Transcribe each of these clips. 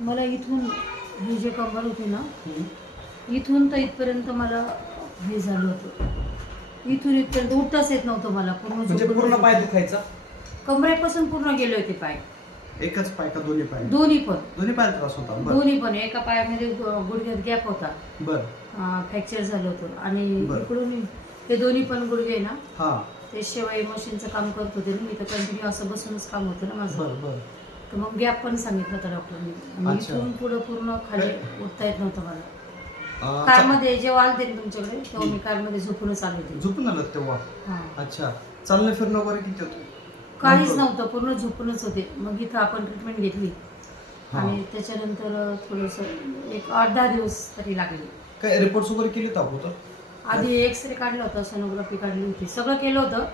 मला इथून ही जे कंबर होती ना. इथून तर इथपर्यंत मला हे झालं होतं. इथून इथपर्यंत उठताच येत नव्हतं मला पूर्ण म्हणजे पूर्ण पाय. दुखायचा? कमरेपासून पूर्ण गेले होते पाय. एकच पाय का दोन्ही पाय? दोन्ही पण. दोन्ही पाय त्रास होता बर. दोन्ही पण. एका पायामध्ये गु- गुडघ्यात गॅप होता. बर. फ्रॅक्चर झालं होतं. आणि बरं. इकडून हे दोन्ही पण गुडघे ना हा. ते शिवाय मशीनचं काम करत होते ना मी तर कंटिन्यू असं बसूनच काम होतं ना माझं. बर बर. तर मग गॅप पण सांगितलं होतं डॉक्टरनी. अच्छा. इथून पुढं पूर्ण खाली? उठता येत नव्हतं मला. अं, कारमध्ये जेव्हा आलते ना तुमच्याकडे तेव्हा मी कारमध्ये झोपूनच आले होते. झोपून आलं तेव्हा? हा. अच्छा. चालणं फिरणं वगैरे किती होतं? काहीच नव्हतं. नव्हतं पूर्ण झोपूनच होते. मग इथं आपण ट्रीटमेंट घेतली. हा. आणि त्याच्यानंतर थोडस एक आठ दहा दिवस तरी लागले. काय रिपोर्ट्स वगैरे केले होते अगोदर? आधी एक्सरे काढला होता सोनोग्राफी काढली होती. सगळं केलं होतं.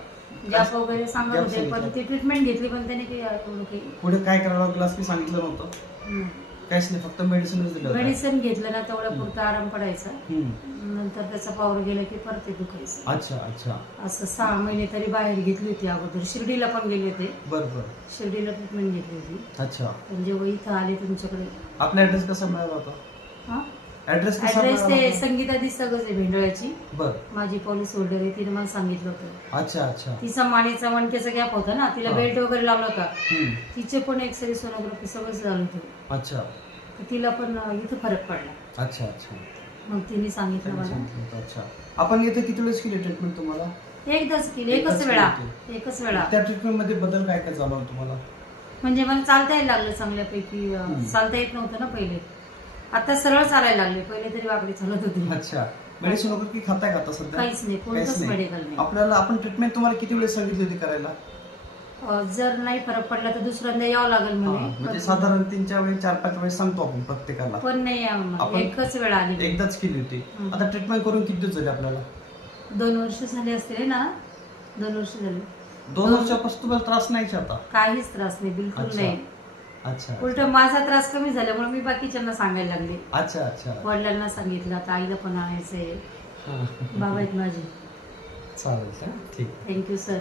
वगैरे सांगत Gap होते पण सांगितलं. ती ट्रीटमेंट घेतली पण त्याने काही एवढं काही पुढे काय करावं लागलं असं काही सांगितलं नव्हतं. नाही. काहीच नाही फक्त मेडिसिनच दिलं होतं. मेडिसिन घेतलं ना तेवढा पुरता आराम पडायचा. हम्म. नंतर त्याचा पावर गेला की परत ते दुखायचं. अच्छा अच्छा. असं सहा महिने तरी बाहेर घेतली होती अगोदर. शिर्डीला पण गेले होते. बर बर. शिर्डीला ट्रीटमेंट घेतली होती. अच्छा. पण जेव्हा इथं आले तुमच्याकडे आपला ऍड्रेस कसा मिळाला होता? हा? ऍड्रेस कसा ऍड्रेस ते? संगीता दिसतच आहे भेंडळ्याची. बर. माझी पॉलिस होल्डर आहे तिने मला सांगितलं होतं. अच्छा अच्छा. तिचा मानेचा मणक्याचा गॅप होता ना तिला हा. बेल्ट वगैरे लावला होता. हम्म. तिचे पण एक्सरे सोनोग्राफी सगळंच झालं होतं. अच्छा. तर तिला पण अं, इथं फरक पडला. अच्छा अच्छा. मग तिने सांगितलं त्यांनी मला. सांगितलं होतं, अच्छा. आपण इथे किती वेळेस केली ट्रीटमेंट तुम्हाला? एकदाच केली एकच वेळा. एकच वेळा. त्या ट्रीटमेंटमध्ये बदल काय काय जाणवलं तुम्हाला? म्हणजे मला चालता यायला लागलं चांगल्यापैकी अं, हम्म. चालता येत नव्हतं ना पहिले. आता सरळ चालायला लागले. पहिले तरी वाकडी चालत होती. अच्छा. मेडिसिन वगैरे की खाताय का आता सध्या? काहीच नाही. कोणतंच नाही. मेडिकल नाही. आपल्याला आपण ट्रीटमेंट तुम्हाला किती वेळेस सांगितली होती करायला? अं, जर नाही फरक पडला तर दुसऱ्यांदा यावं लागेल हा, म्हणे म्हणजे साधारण तीन चार वेळेस चार पाच वेळेस सांगतो आपण प्रत्येकाला. पण नाही. आपण- एकच वेळा आली. एकदाच केली होती. हम्म. आता ट्रीटमेंट करून किती दिवस झाले आपल्याला? दोन वर्ष झाले असतील ना? दोन वर्ष झाले. दोन वर्षापासून तुम्हाला त्रास नाहीच आता. काहीच त्रास नाही बिलकुल अच्छा. नाही. अच्छा उलट माझा त्रास कमी झाल्यामुळे मी बाकीच्यांना सांगायला लागले. अच्छा अच्छा. वडिलांना सांगितलं आता आईला पण आणायचंय. बाबा आहेत माझे. चालेल ठीक. Thank you sir